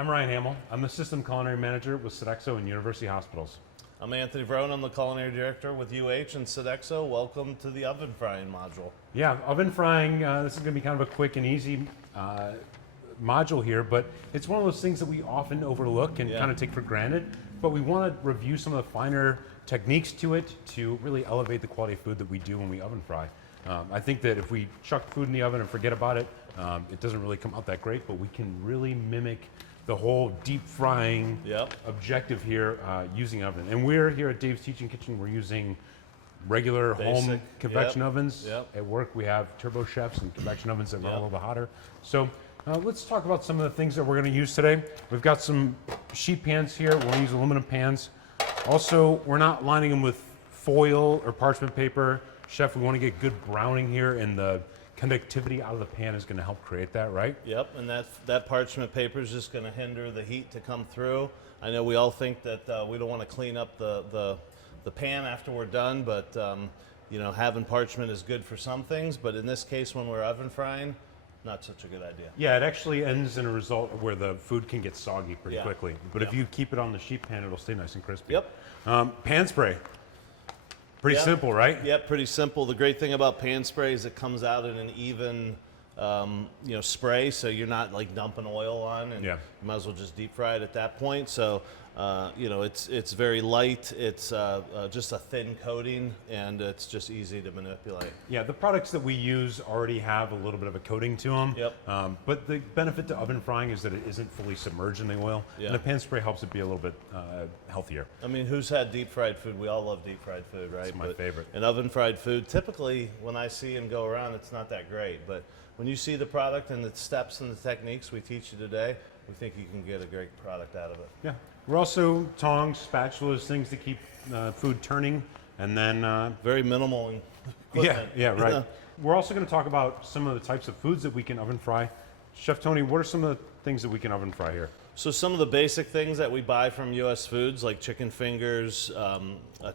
I'm Ryan Hamill. I'm the System Culinary Manager with Sodexo and University Hospitals. I'm Anthony Verona. I'm the Culinary Director with UH and Sodexo. Welcome to the oven frying module. Yeah, oven frying, this is going to be kind of a quick and easy module here, but it's one of those things that we often overlook and kind of take for granted, but we want to review some of the finer techniques to it to really elevate the quality of food that we do when we oven fry. I think that if we chuck food in the oven and forget about it, it doesn't really come out that great, but we can really mimic the whole deep frying objective here using oven. And we're here at Dave's Teaching Kitchen, we're using regular home convection ovens. At work we have turbo chefs and convection ovens that run a little bit hotter. So let's talk about some of the things that we're going to use today. We've got some sheet pans here. We're going to use aluminum pans. Also, we're not lining them with foil or parchment paper. Chef, we want to get good browning here, and the conductivity out of the pan is going to help create that, right? Yep, and that parchment paper is just going to hinder the heat to come through. I know we all think that we don't want to clean up the pan after we're done, but you know, having parchment is good for some things, but in this case, when we're oven frying, not such a good idea. Yeah, it actually ends in a result where the food can get soggy pretty quickly. But if you keep it on the sheet pan, it'll stay nice and crispy. Pan spray. Pretty simple, right? Yep, pretty simple. The great thing about pan spray is it comes out in an even you know, spray, so you're not like dumping oil on, and you might as well just deep fry it at that point. So you know, it's very light. It's just a thin coating, and it's just easy to manipulate. Yeah, the products that we use already have a little bit of a coating to them. But the benefit to oven frying is that it isn't fully submerged in the oil. And the pan spray helps it be a little bit healthier. I mean, who's had deep fried food? We all love deep fried food, right? It's my favorite. And oven fried food, typically when I see and go around, it's not that great. But when you see the product and the steps and the techniques we teach you today, we think you can get a great product out of it. Yeah. We're also tongs, spatulas, things to keep food turning, and then very minimal equipment. Right. We're also going to talk about some of the types of foods that we can oven fry. Chef Tony, what are some of the things that we can oven fry here? So some of the basic things that we buy from U.S. Foods, like chicken fingers,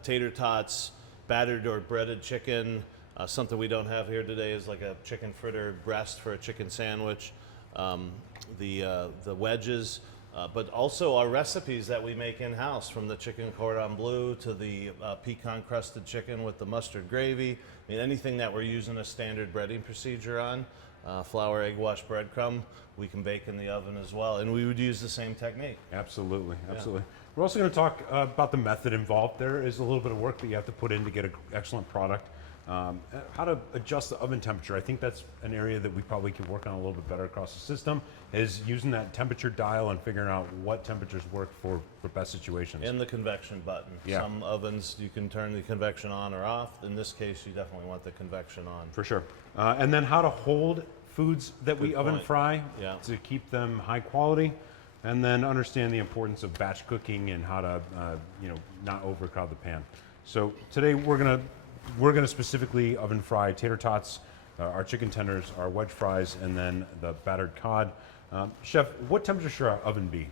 tater tots, battered or breaded chicken. Something we don't have here today is like a chicken fritter breast for a chicken sandwich. The wedges. But also our recipes that we make in-house, from the chicken cordon bleu to the pecan-crusted chicken with the mustard gravy. I mean, anything that we're using a standard breading procedure on, flour, egg wash, breadcrumb, we can bake in the oven as well. And we would use the same technique. Absolutely, absolutely. We're also going to talk about the method involved. There is a little bit of work that you have to put in to get an excellent product. How to adjust the oven temperature. I think that's an area that we probably could work on a little bit better across the system, is using that temperature dial and figuring out what temperatures work for best situations. And the convection button. Some ovens you can turn the convection on or off. In this case, you definitely want the convection on. For sure. And then how to hold foods that we oven fry to keep them high quality, and then understand the importance of batch cooking and how to you know, not overcrowd the pan. So today we're going to specifically oven fry tater tots, our chicken tenders, our wedge fries, and then the battered cod. Chef, what temperature should our oven be?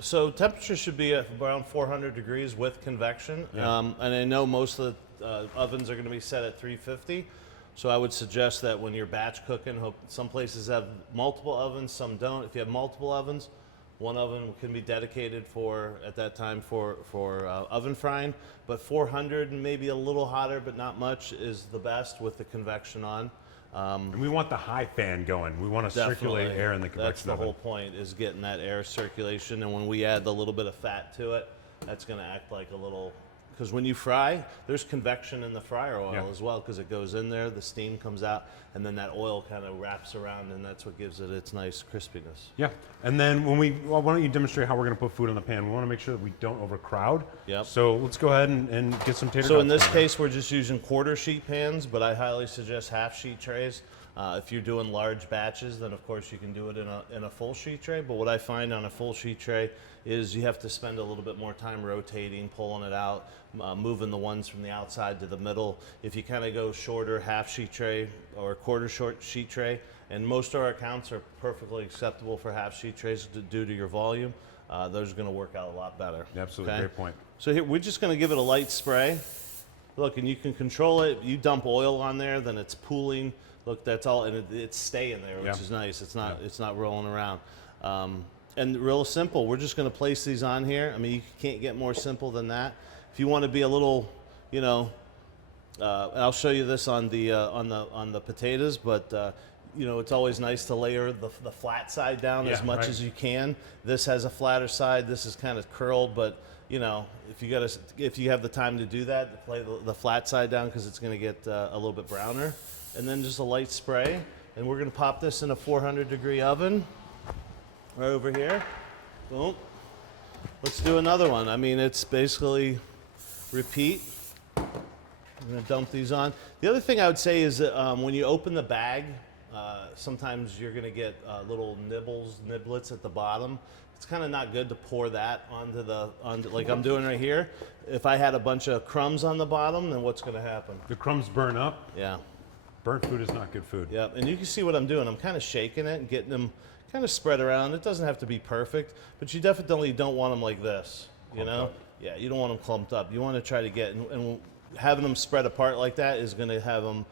So temperature should be at around 400 degrees with convection. And I know most of the ovens are going to be set at 350. So I would suggest that when you're batch cooking, some places have multiple ovens, some don't. If you have multiple ovens, one oven can be dedicated at that time for oven frying, but 400 and maybe a little hotter, but not much, is the best with the convection on. And we want the high fan going. We want to circulate air in the convection That's the whole point, is getting that air circulation. And when we add the little bit of fat to it, that's going to act like a little, because when you fry, there's convection in the fryer oil as well, because it goes in there, the steam comes out, and then that oil kind of wraps around, and that's what gives it its nice crispiness. Yeah, and then why don't you demonstrate how we're going to put food in the pan? We want to make sure that we don't overcrowd. So let's go ahead and get some tater tots. So in this case, we're just using quarter sheet pans, but I highly suggest half sheet trays. If you're doing large batches, then of course you can do it in a full sheet tray. But what I find on a full sheet tray is you have to spend a little bit more time rotating, pulling it out, moving the ones from the outside to the middle. If you kind of go shorter half sheet tray or quarter short sheet tray, and most of our accounts are perfectly acceptable for half sheet trays due to your volume, those are going to work out a lot better. Absolutely, great point. So here, we're just going to give it a light spray. Look, and you can control it. You dump oil on there, then it's pooling. Look, that's all, and it's staying there, which is nice. It's not rolling around. And real simple, we're just going to place these on here. I mean, you can't get more simple than that. If you want to be a little, you know, I'll show you this on the potatoes, but you know, it's always nice to layer the flat side down as much as you can. This has a flatter side. This is kind of curled, but you know, if you have the time to do that, lay the flat side down because it's going to get a little bit browner. And then just a light spray, and we're going to pop this in a 400-degree oven right over here. Boom. Let's do another one. I mean, it's basically repeat. I'm going to dump these on. The other thing I would say is that when you open the bag, sometimes you're going to get little niblets at the bottom. It's kind of not good to pour that onto like I'm doing right here. If I had a bunch of crumbs on the bottom, then what's going to happen? The crumbs burn up. Yeah. Burnt food is not good food. Yep, and you can see what I'm doing. I'm kind of shaking it and getting them kind of spread around. It doesn't have to be perfect, but you definitely don't want them like this, you know? Yeah, you don't want them clumped up. You want to try to get, and having them spread apart like that is going to have them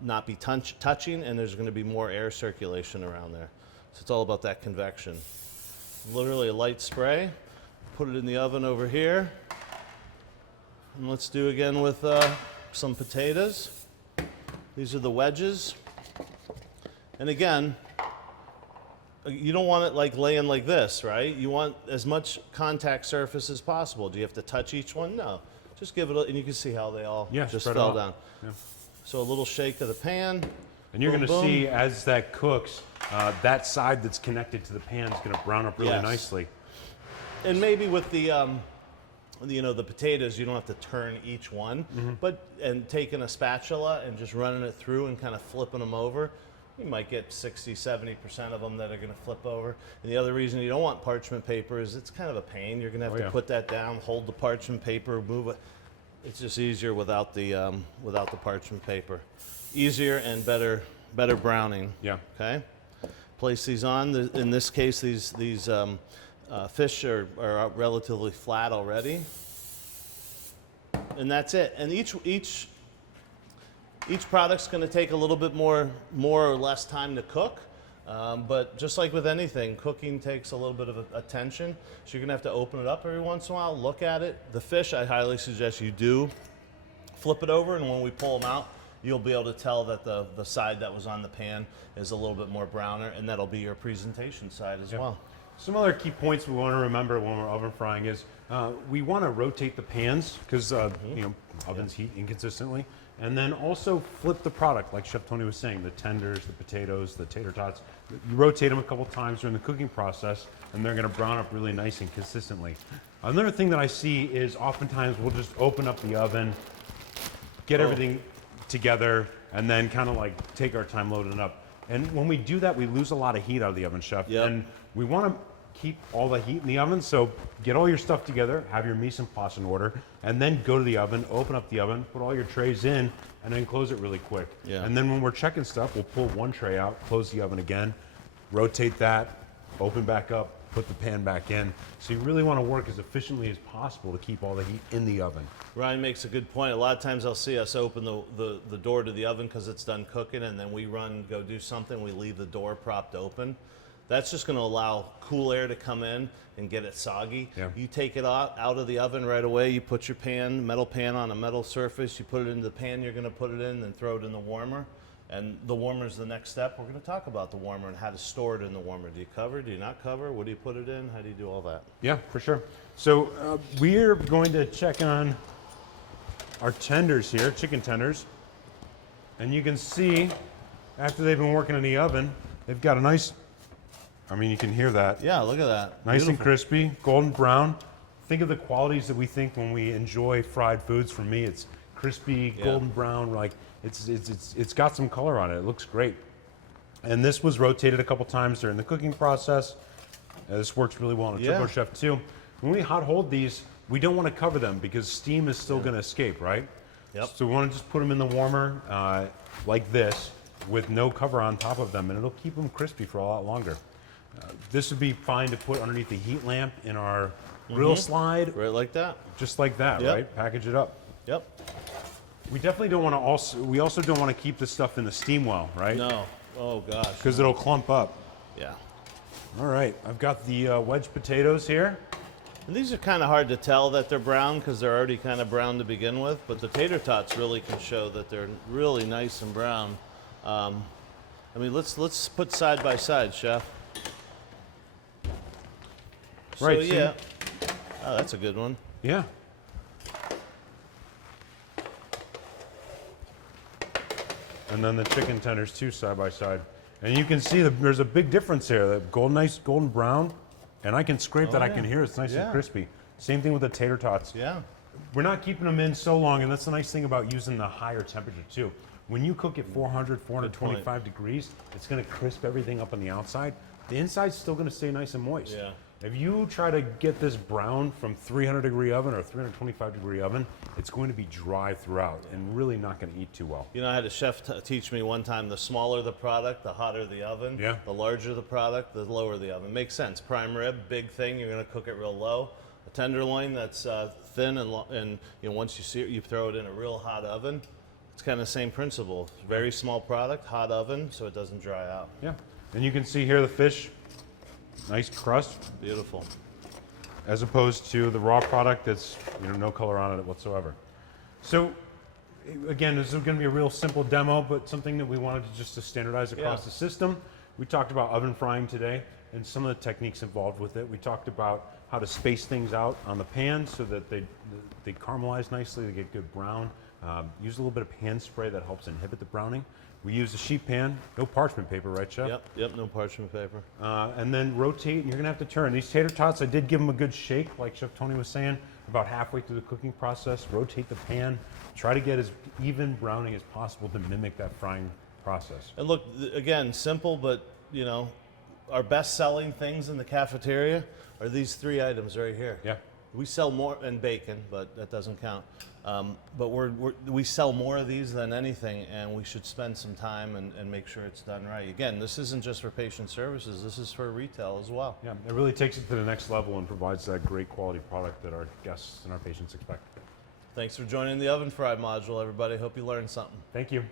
not be touching, and there's going to be more air circulation around there. So it's all about that convection. Literally a light spray. Put it in the oven over here. And let's do again with some potatoes. These are the wedges. And again, you don't want it like laying like this, right? You want as much contact surface as possible. Do you have to touch each one? No. Just give it and you can see how they all just fell down. Yeah. So a little shake of the pan. And you're going to see as that cooks, that side that's connected to the pan is going to brown up really nicely. And maybe with the you know, the potatoes, you don't have to turn each one, and taking a spatula and just running it through and kind of flipping them over, you might get 60-70% of them that are going to flip over. And the other reason you don't want parchment paper is it's kind of a pain. You're going to have to put that down, hold the parchment paper, move it. It's just easier without the parchment paper. Easier and better browning. Yeah. Okay. Place these on. In this case, these fish are relatively flat already, and that's it. And each product's going to take a little bit more or less time to cook, but just like with anything, cooking takes a little bit of attention. So you're going to have to open it up every once in a while, look at it. The fish, I highly suggest you do flip it over, and when we pull them out, you'll be able to tell that the side that was on the pan is a little bit more browner, and that'll be your presentation side as well. Some other key points we want to remember when we're oven frying is we want to rotate the pans because you know, ovens heat inconsistently, and then also flip the product like Chef Tony was saying, the tenders, the potatoes, the tater tots. You rotate them a couple times during the cooking process, and they're going to brown up really nice and consistently. Another thing that I see is oftentimes we'll just open up the oven, get everything together, and then kind of like take our time loading it up. And when we do that, we lose a lot of heat out of the oven, Chef. And we want to keep all the heat in the oven, so get all your stuff together, have your mise en place in order, and then go to the oven, open up the oven, put all your trays in, and then close it really quick. And then when we're checking stuff, we'll pull one tray out, close the oven again, rotate that, open back up, put the pan back in. So you really want to work as efficiently as possible to keep all the heat in the oven. Ryan makes a good point. A lot of times I'll see us open the door to the oven because it's done cooking, and then we go do something, we leave the door propped open. That's just going to allow cool air to come in and get it soggy. You take it out of the oven right away, you put your metal pan on a metal surface, you put it into the pan you're going to put it in, then throw it in the warmer. And the warmer is the next step. We're going to talk about the warmer and how to store it in the warmer. Do you cover? Do you not cover? What do you put it in? How do you do all that? Yeah, for sure. So we're going to check on our tenders here, chicken tenders. And you can see after they've been working in the oven, they've got a nice, I mean, you can hear that. Yeah, look at that. Nice and crispy, golden brown. Think of the qualities that we think when we enjoy fried foods. For me, it's crispy, golden brown, like it's got some color on it. It looks great. And this was rotated a couple times during the cooking process. This works really well on a Turbo Chef too. When we hot hold these, we don't want to cover them because steam is still going to escape, right? So we want to just put them in the warmer like this with no cover on top of them, and it'll keep them crispy for a lot longer. This would be fine to put underneath the heat lamp in our grill slide. Right like that. Just like that, right? Package it up. We definitely don't want to we also don't want to keep this stuff in the steam well, right? No. Oh gosh. Because it'll clump up. Yeah. All right, I've got the wedge potatoes here. And these are kind of hard to tell that they're brown because they're already kind of brown to begin with, but the tater tots really can show that they're really nice and brown. I mean, let's put side by side, chef. Right, So yeah, oh, that's a good one. Yeah. And then the chicken tenders too, side by side. And you can see there's a big difference there. The nice golden brown, and I can scrape that. I can hear it's nice and crispy. Same thing with the tater tots. Yeah. We're not keeping them in so long, and that's the nice thing about using the higher temperature too. When you cook at 400, 425 degrees, it's going to crisp everything up on the outside. The inside's still going to stay nice and moist. Yeah. If you try to get this brown from 300 degree oven or 325 degree oven, it's going to be dry throughout and really not going to eat too well. You know, I had a chef teach me one time, the smaller the product, the hotter the oven. Yeah. The larger the product, the lower the oven. Makes sense. Prime rib, big thing, you're going to cook it real low. A tenderloin that's thin and you know, once you see it, you throw it in a real hot oven. It's kind of the same principle. Very small product, hot oven, so it doesn't dry out. Yeah. And you can see here the fish, nice crust, Beautiful. as opposed to the raw product that's no color on it whatsoever. So again, this is going to be a real simple demo, but something that we wanted to standardize across the system. We talked about oven frying today and some of the techniques involved with it. We talked about how to space things out on the pan so that they caramelize nicely, they get good brown. Use a little bit of pan spray that helps inhibit the browning. We use a sheet pan, no parchment paper, right, Chef? Yep, no parchment paper. And then rotate, and you're gonna have to turn. These tater tots, I did give them a good shake, like Chef Tony was saying, about halfway through the cooking process. Rotate the pan, try to get as even browning as possible to mimic that frying process. And look, again, simple, but you know, our best-selling things in the cafeteria are these three items right here. Yeah. We sell more, and bacon, but that doesn't count. But we sell more of these than anything, and we should spend some time and make sure it's done right. Again, this isn't just for patient services, this is for retail as well. Yeah, it really takes it to the next level and provides that great quality product that our guests and our patients expect. Thanks for joining the Oven Fry module, everybody. Hope you learned something. Thank you.